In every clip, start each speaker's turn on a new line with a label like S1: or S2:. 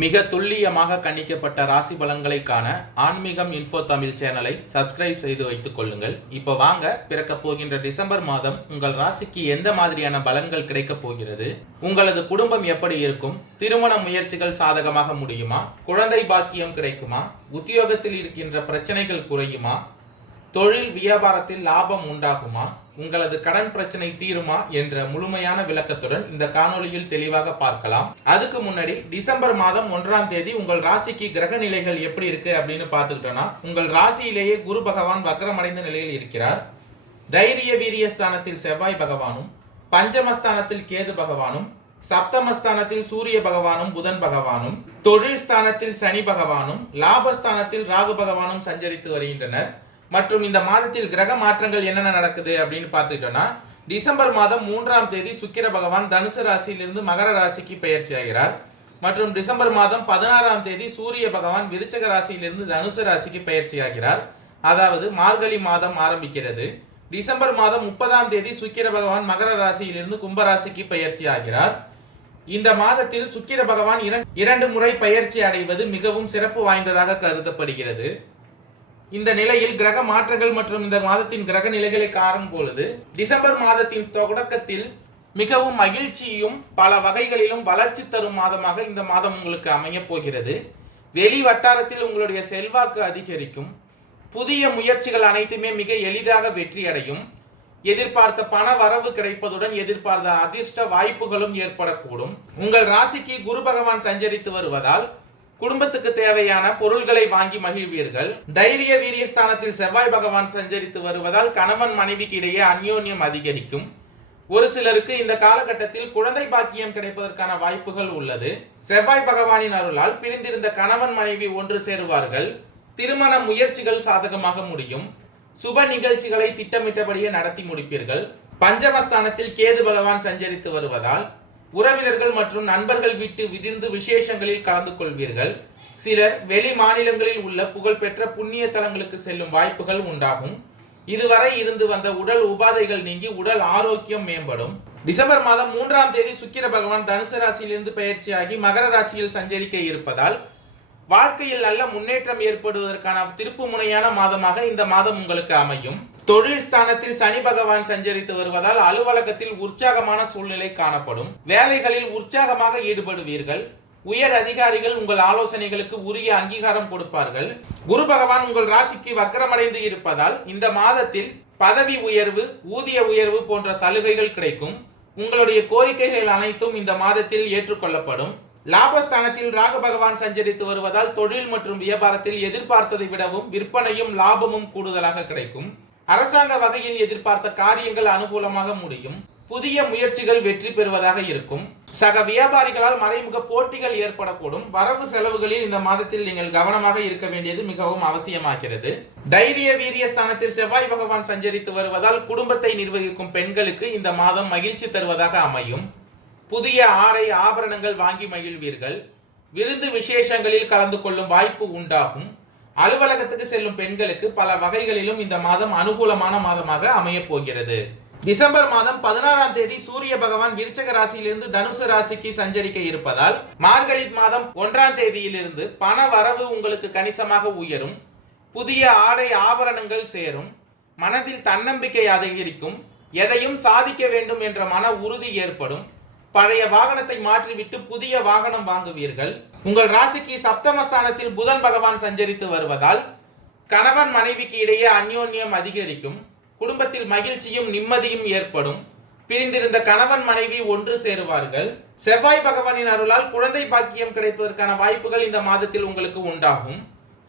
S1: மிக துல்லியமாக கணிக்கப்பட்ட ராசி பலன்களை காண ஆன்மீகம் இன்ஃபோ தமிழ் சேனலை சப்ஸ்கிரைப் செய்து வைத்துக் கொள்ளுங்கள். இப்போ வாங்க பிறக்க போகின்ற டிசம்பர் மாதம் உங்கள் ராசிக்கு எந்த மாதிரியான பலன்கள் கிடைக்கப் போகிறது? உங்களது குடும்பம் எப்படி இருக்கும்? திருமண முயற்சிகள் சாதகமாக முடியுமா? குழந்தை பாக்கியம் கிடைக்குமா? உத்தியோகத்தில் இருக்கின்ற பிரச்சனைகள் குறையுமா? தொழில் வியாபாரத்தில் லாபம் உண்டாகுமா? உங்களது கடன் பிரச்சனை தீருமா? என்ற முழுமையான விளக்கத்துடன் இந்த காணொளியில் தெளிவாக பார்க்கலாம். அதுக்கு முன்னாடி டிசம்பர் மாதம் ஒன்றாம் தேதி உங்கள் ராசிக்கு கிரக நிலைகள் எப்படி இருக்கு அப்படின்னு பார்த்துக்கிட்டோம்னா உங்கள் ராசியிலேயே குரு பகவான் வக்ரமடைந்த நிலையில் இருக்கிறார். தைரிய வீரிய ஸ்தானத்தில் செவ்வாய் பகவானும் பஞ்சமஸ்தானத்தில் கேது பகவானும் சப்தமஸ்தானத்தில் சூரிய பகவானும் புதன் பகவானும் தொழில் ஸ்தானத்தில் சனி பகவானும் லாபஸ்தானத்தில் ராகு பகவானும் சஞ்சரித்து வருகின்றனர். மற்றும் இந்த மாதத்தில் கிரக மாற்றங்கள் என்னென்ன நடக்குது அப்படின்னு பார்த்துக்கிட்டோம்னா டிசம்பர் மாதம் மூன்றாம் தேதி சுக்கிர பகவான் தனுசு ராசியிலிருந்து மகர ராசிக்கு பயிற்சி ஆகிறார். மற்றும் டிசம்பர் மாதம் பதினாறாம் தேதி சூரிய பகவான் விருச்சக ராசியிலிருந்து தனுசு ராசிக்கு பயிற்சி ஆகிறார். அதாவது மார்கழி மாதம் ஆரம்பிக்கிறது. டிசம்பர் மாதம் முப்பதாம் தேதி சுக்கிர பகவான் மகர ராசியிலிருந்து கும்பராசிக்கு பயிற்சி ஆகிறார். இந்த மாதத்தில் சுக்கிர பகவான் இரண்- இரண்டு முறை பயிற்சி அடைவது மிகவும் சிறப்பு வாய்ந்ததாக கருதப்படுகிறது. இந்த நிலையில் கிரக மாற்றங்கள் மற்றும் இந்த மாதத்தின் கிரக நிலைகளை காணும் பொழுது டிசம்பர் மாதத்தின் தொடக்கத்தில் மிகவும் மகிழ்ச்சியும் பல வகைகளிலும் வளர்ச்சி தரும் மாதமாக இந்த மாதம் உங்களுக்கு அமையப் போகிறது. வெளி வட்டாரத்தில் உங்களுடைய செல்வாக்கு அதிகரிக்கும். புதிய முயற்சிகள் அனைத்துமே மிக எளிதாக வெற்றியடையும். எதிர்பார்த்த பண வரவு கிடைப்பதுடன் எதிர்பார்த்த அதிர்ஷ்ட வாய்ப்புகளும் ஏற்படக்கூடும். உங்கள் ராசிக்கு குரு பகவான் சஞ்சரித்து வருவதால் குடும்பத்துக்கு தேவையான பொருள்களை வாங்கி மகிழ்வீர்கள். தைரிய வீரியஸ்தானத்தில் செவ்வாய் பகவான் சஞ்சரித்து வருவதால் கணவன் மனைவிக்கு இடையே அந்யோன்யம் அதிகரிக்கும். ஒரு சிலருக்கு இந்த காலகட்டத்தில் குழந்தை பாக்கியம் கிடைப்பதற்கான வாய்ப்புகள் உள்ளது. செவ்வாய் பகவானின் அருளால் பிரிந்திருந்த கணவன் மனைவி ஒன்று சேருவார்கள். திருமண முயற்சிகள் சாதகமாக முடியும். சுப நிகழ்ச்சிகளை திட்டமிட்டபடியே நடத்தி முடிப்பீர்கள். பஞ்சமஸ்தானத்தில் கேது பகவான் சஞ்சரித்து வருவதால் உறவினர்கள் மற்றும் நண்பர்கள் வீட்டு விருந்து விசேஷங்களில் கலந்து கொள்வீர்கள். சிலர் வெளி மாநிலங்களில் உள்ள புகழ்பெற்ற புண்ணிய தலங்களுக்கு செல்லும் வாய்ப்புகள் உண்டாகும். இதுவரை இருந்து வந்த உடல் உபாதைகள் நீங்கி உடல் ஆரோக்கியம் மேம்படும். டிசம்பர் மாதம் மூன்றாம் தேதி சுக்கிர பகவான் தனுசு ராசியிலிருந்து பயிற்சியாகி மகர ராசியில் சஞ்சரிக்க இருப்பதால் வாழ்க்கையில் நல்ல முன்னேற்றம் ஏற்படுவதற்கான திருப்பு முனையான மாதமாக இந்த மாதம் உங்களுக்கு அமையும். தொழில் ஸ்தானத்தில் சனி பகவான் சஞ்சரித்து வருவதால் அலுவலகத்தில் உற்சாகமான சூழ்நிலை காணப்படும். வேலைகளில் உற்சாகமாக ஈடுபடுவீர்கள். உயர் அதிகாரிகள் உங்கள் ஆலோசனைகளுக்கு உரிய அங்கீகாரம் கொடுப்பார்கள். குரு பகவான் உங்கள் ராசிக்கு வக்கரமடைந்து இருப்பதால் இந்த மாதத்தில் பதவி உயர்வு ஊதிய உயர்வு போன்ற சலுகைகள் கிடைக்கும். உங்களுடைய கோரிக்கைகள் அனைத்தும் இந்த மாதத்தில் ஏற்றுக்கொள்ளப்படும். லாபஸ்தானத்தில் ராகு பகவான் சஞ்சரித்து வருவதால் தொழில் மற்றும் வியாபாரத்தில் எதிர்பார்த்ததை விடவும் விற்பனையும் லாபமும் கூடுதலாக கிடைக்கும். அரசாங்க வகையில் எதிர்பார்த்த காரியங்கள் அனுகூலமாக முடியும். புதிய முயற்சிகள் வெற்றி பெறுவதாக இருக்கும். சக வியாபாரிகளால் மறைமுக போட்டிகள் ஏற்படக்கூடும். வரவு செலவுகளில் இந்த மாதத்தில் நீங்கள் கவனமாக இருக்க வேண்டியது மிகவும் அவசியமாகிறது. தைரிய வீரிய ஸ்தானத்தில் செவ்வாய் பகவான் சஞ்சரித்து வருவதால் குடும்பத்தை நிர்வகிக்கும் பெண்களுக்கு இந்த மாதம் மகிழ்ச்சி தருவதாக அமையும். புதிய ஆடை ஆபரணங்கள் வாங்கி மகிழ்வீர்கள். விருந்து விசேஷங்களில் கலந்து கொள்ளும் வாய்ப்பு உண்டாகும். அலுவலகத்துக்கு செல்லும் பெண்களுக்கு பல வகைகளிலும் இந்த மாதம் அனுகூலமான மாதமாக அமைய போகிறது. டிசம்பர் மாதம் பதினாறாம் தேதி சூரிய பகவான் விருச்சக ராசியிலிருந்து தனுசு ராசிக்கு சஞ்சரிக்க இருப்பதால் மார்கழி மாதம் ஒன்றாம் தேதியிலிருந்து பண வரவு உங்களுக்கு கணிசமாக உயரும். புதிய ஆடை ஆபரணங்கள் சேரும். மனதில் தன்னம்பிக்கை அதிகரிக்கும். எதையும் சாதிக்க வேண்டும் என்ற மன உறுதி ஏற்படும். பழைய வாகனத்தை மாற்றிவிட்டு புதிய வாகனம் வாங்குவீர்கள். உங்கள் ராசிக்கு சப்தமஸ்தானத்தில் புதன் பகவான் சஞ்சரித்து வருவதால் கணவன் மனைவிக்கு இடையே அந்யோன்யம் அதிகரிக்கும் குடும்பத்தில் மகிழ்ச்சியும் நிம்மதியும் ஏற்படும். பிரிந்திருந்த கணவன் மனைவி ஒன்று சேருவார்கள். செவ்வாய் பகவானின் அருளால் குழந்தை பாக்கியம் கிடைப்பதற்கான வாய்ப்புகள் இந்த மாதத்தில் உங்களுக்கு உண்டாகும்.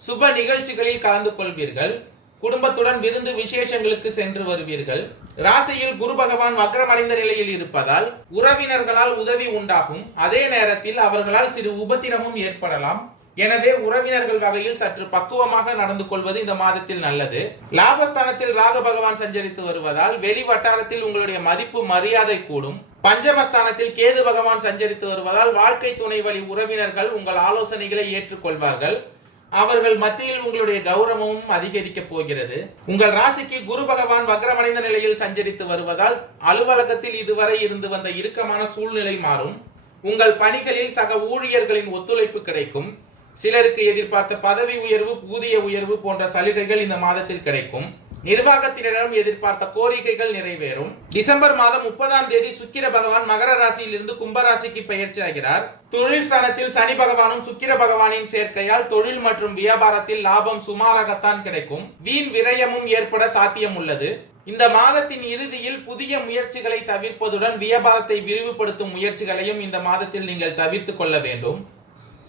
S1: சுப நிகழ்ச்சிகளில் கலந்து கொள்வீர்கள். குடும்பத்துடன் விருந்து விசேஷங்களுக்கு சென்று வருவீர்கள். ராசியில் குரு பகவான் வக்ரமடைந்த நிலையில் இருப்பதால் உறவினர்களால் உதவி உண்டாகும். அதே நேரத்தில் அவர்களால் சிறு உபத்திரமும் ஏற்படலாம். எனவே உறவினர்கள் வகையில் சற்று பக்குவமாக நடந்து கொள்வது இந்த மாதத்தில் நல்லது. லாபஸ்தானத்தில் ராக பகவான் சஞ்சரித்து வருவதால் வெளி வட்டாரத்தில் உங்களுடைய மதிப்பு மரியாதை கூடும். பஞ்சமஸ்தானத்தில் கேது பகவான் சஞ்சரித்து வருவதால் வாழ்க்கை துணை வழி உறவினர்கள் உங்கள் ஆலோசனைகளை ஏற்றுக்கொள்வார்கள். அவர்கள் மத்தியில் உங்களுடைய கௌரவமும் அதிகரிக்க போகிறது. உங்கள் ராசிக்கு குரு பகவான் வக்ரமடைந்த நிலையில் சஞ்சரித்து வருவதால் அலுவலகத்தில் இதுவரை இருந்து வந்த இறுக்கமான சூழ்நிலை மாறும். உங்கள் பணிகளில் சக ஊழியர்களின் ஒத்துழைப்பு கிடைக்கும். சிலருக்கு எதிர்பார்த்த பதவி உயர்வு ஊதிய உயர்வு போன்ற சலுகைகள் இந்த மாதத்தில் கிடைக்கும். நிர்வாகத்தினரிடம் எதிர்பார்த்த கோரிக்கைகள் நிறைவேறும். டிசம்பர் மாதம் முப்பதாம் தேதி சுக்கிர பகவான் மகர ராசியிலிருந்து கும்பராசிக்கு பயிற்சி ஆகிறார். தொழில் ஸ்தானத்தில் சனி பகவானும் சுக்கிர பகவானின் சேர்க்கையால் தொழில் மற்றும் வியாபாரத்தில் லாபம் சுமாராகத்தான் கிடைக்கும். வீண் விரயமும் ஏற்பட சாத்தியம் உள்ளது. இந்த மாதத்தின் இறுதியில் புதிய முயற்சிகளை தவிர்ப்பதுடன் வியாபாரத்தை விரிவுபடுத்தும் முயற்சிகளையும் இந்த மாதத்தில் நீங்கள் தவிர்த்து கொள்ள வேண்டும்.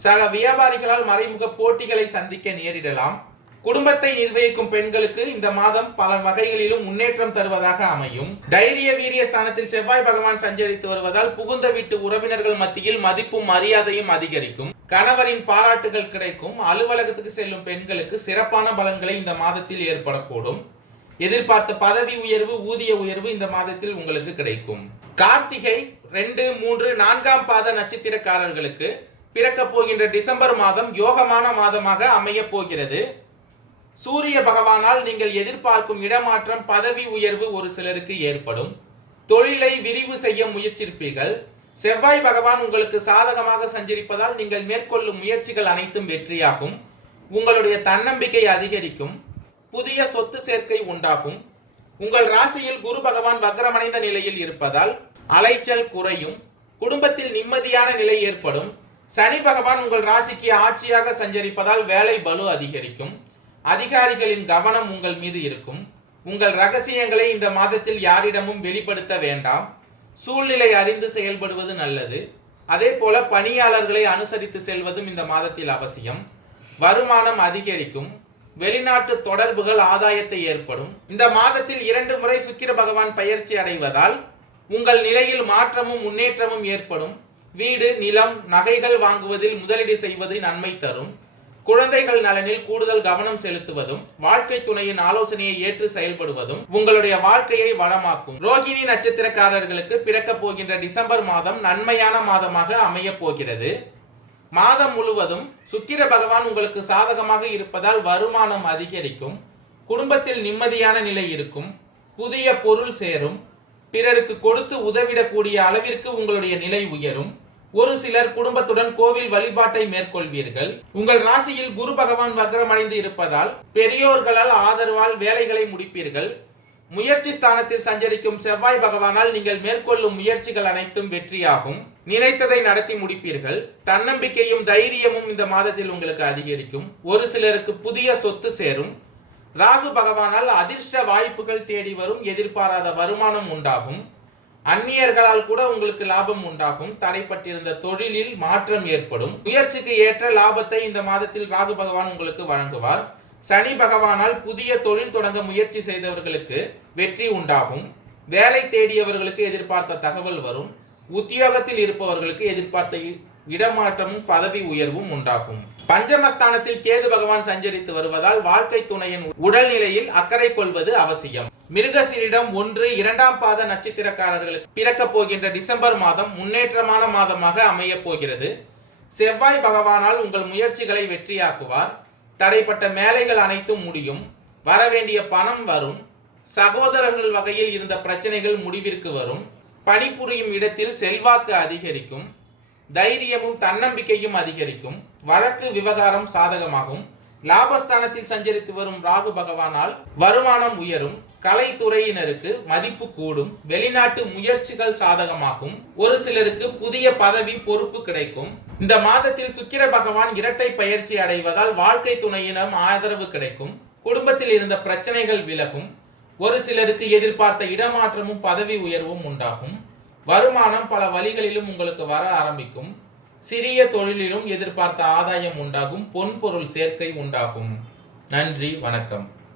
S1: சக வியாபாரிகளால் மறைமுக போட்டிகளை சந்திக்க நேரிடலாம். குடும்பத்தை நிர்வகிக்கும் பெண்களுக்கு இந்த மாதம் பல வகைகளிலும் முன்னேற்றம் தருவதாக அமையும். தைரிய வீரிய ஸ்தானத்தில் செவ்வாய் பகவான் சஞ்சரித்து வருவதால் புகுந்த வீட்டு உறவினர்கள் மத்தியில் மதிப்பும் மரியாதையும் அதிகரிக்கும். கணவரின் பாராட்டுகள் கிடைக்கும். அலுவலகத்துக்கு செல்லும் பெண்களுக்கு சிறப்பான பலன்களை இந்த மாதத்தில் ஏற்படக்கூடும். எதிர்பார்த்த பதவி உயர்வு ஊதிய உயர்வு இந்த மாதத்தில் உங்களுக்கு கிடைக்கும். கார்த்திகை ரெண்டு மூன்று நான்காம் பாத நட்சத்திரக்காரர்களுக்கு பிறக்க போகின்ற டிசம்பர் மாதம் யோகமான மாதமாக அமைய போகிறது. சூரிய பகவானால் நீங்கள் எதிர்பார்க்கும் இடமாற்றம் பதவி உயர்வு ஒரு சிலருக்கு ஏற்படும். தொழிலை விரிவு செய்ய முயற்சிப்பீர்கள். செவ்வாய் பகவான் உங்களுக்கு சாதகமாக சஞ்சரிப்பதால் நீங்கள் மேற்கொள்ளும் முயற்சிகள் அனைத்தும் வெற்றியாகும். உங்களுடைய தன்னம்பிக்கை அதிகரிக்கும். புதிய சொத்து சேர்க்கை உண்டாகும். உங்கள் ராசியில் குரு பகவான் வக்ரமடைந்த நிலையில் இருப்பதால் அலைச்சல் குறையும். குடும்பத்தில் நிம்மதியான நிலை ஏற்படும். சனி பகவான் உங்கள் ராசிக்கு ஆட்சியாக சஞ்சரிப்பதால் வேலை பலு அதிகரிக்கும். அதிகாரிகளின் கவனம் உங்கள் மீது இருக்கும். உங்கள் ரகசியங்களை இந்த மாதத்தில் யாரிடமும் வெளிப்படுத்த வேண்டாம். சூழ்நிலை அறிந்து செயல்படுவது நல்லது. அதே போல பணியாளர்களை அனுசரித்து செல்வதும் இந்த மாதத்தில் அவசியம். வருமானம் அதிகரிக்கும். வெளிநாட்டு தொடர்புகள் ஆதாயத்தை ஏற்படும். இந்த மாதத்தில் இரண்டு முறை சுக்கிர பகவான் பயிற்சி அடைவதால் உங்கள் நிலையில் மாற்றமும் முன்னேற்றமும் ஏற்படும். வீடு நிலம் நகைகள் வாங்குவதில் முதலீடு செய்வது நன்மை தரும். குழந்தைகள் நலனில் கூடுதல் கவனம் செலுத்துவதும் வாழ்க்கை துணையின் ஆலோசனையை ஏற்று செயல்படுவதும் உங்களுடைய வாழ்க்கையை வளமாக்கும். ரோகிணி நட்சத்திரக்காரர்களுக்கு பிறக்க போகின்ற டிசம்பர் மாதம் நன்மையான மாதமாக அமைய போகிறது. மாதம் முழுவதும் சுக்கிர பகவான் உங்களுக்கு சாதகமாக இருப்பதால் வருமானம் அதிகரிக்கும். குடும்பத்தில் நிம்மதியான நிலை இருக்கும். புதிய பொருள் சேரும். பிறருக்கு கொடுத்து உதவிடக்கூடிய அளவிற்கு உங்களுடைய நிலை உயரும். ஒரு சிலர் குடும்பத்துடன் கோவில் வழிபாட்டை மேற்கொள்வீர்கள். உங்கள் ராசியில் குரு பகவான் வக்ரமடைந்து இருப்பதால் பெரியோர்களால் ஆதரவால் வேலைகளை முடிப்பீர்கள். முயற்சி ஸ்தானத்தில் சஞ்சரிக்கும் செவ்வாய் பகவானால் நீங்கள் மேற்கொள்ளும் முயற்சிகள் அனைத்தும் வெற்றியாகும். நினைத்ததை நடத்தி முடிப்பீர்கள். தன்னம்பிக்கையும் தைரியமும் இந்த மாதத்தில் உங்களுக்கு அதிகரிக்கும். ஒரு சிலருக்கு புதிய சொத்து சேரும். ராகு பகவானால் அதிர்ஷ்ட வாய்ப்புகள் தேடி வரும். எதிர்பாராத வருமானம் உண்டாகும். அந்நியர்களால் கூட உங்களுக்கு லாபம் உண்டாகும். தடைப்பட்டிருந்த தொழிலில் மாற்றம் ஏற்படும். முயற்சிக்கு ஏற்ற லாபத்தை இந்த மாதத்தில் ராகு பகவான் உங்களுக்கு வழங்குவார். சனி பகவானால் புதிய தொழில் தொடங்க முயற்சி செய்தவர்களுக்கு வெற்றி உண்டாகும். வேலை தேடியவர்களுக்கு எதிர்பார்த்த தகவல் வரும். உத்தியோகத்தில் இருப்பவர்களுக்கு எதிர்பார்த்த இடமாற்றமும் பதவி உயர்வும் உண்டாகும். பஞ்சமஸ்தானத்தில் கேது பகவான் சஞ்சரித்து வருவதால் வாழ்க்கை துணையின் உடல்நிலையில் அக்கறை கொள்வது அவசியம். மிருகசீரிடம் ஒன்று இரண்டாம் பாத நட்சத்திரக்காரர்களுக்கு பிறக்க போகின்ற டிசம்பர் மாதம் முன்னேற்றமான மாதமாக அமைய போகிறது. செவ்வாய் பகவானால் உங்கள் முயற்சிகளை வெற்றியாக்குவார். தடைப்பட்ட மேலைகள் அனைத்தும் முடியும். வரவேண்டிய பணம் வரும். சகோதரர்கள் வகையில் இருந்த பிரச்சனைகள் முடிவிற்கு வரும். பணிபுரியும் இடத்தில் செல்வாக்கு அதிகரிக்கும். தைரியமும் தன்னம்பிக்கையும் அதிகரிக்கும். வழக்கு விவகாரம் சாதகமாகும். லாபஸ்தானத்தில் சஞ்சரித்து வரும் ராகு பகவானால் வருமானம் உயரும். கலைத்துறையினருக்கு மதிப்பு கூடும் வெளிநாட்டு முயற்சிகள் சாதகமாகும் ஒரு சிலருக்கு புதிய பதவி பொறுப்பு கிடைக்கும். இந்த மாதத்தில் சுக்கிர பகவான் இரட்டை பயிற்சி அடைவதால் வாழ்க்கை துணையினம் ஆதரவு கிடைக்கும். குடும்பத்தில் இருந்த பிரச்சனைகள் விலகும். ஒரு சிலருக்கு எதிர்பார்த்த இடமாற்றமும் பதவி உயர்வும் உண்டாகும். வருமானம் பல வழிகளிலும் உங்களுக்கு வர ஆரம்பிக்கும். சிறிய தொழிலிலும் எதிர்பார்த்த ஆதாயம் உண்டாகும். பொன்பொருள் சேர்க்கை உண்டாகும். நன்றி வணக்கம்.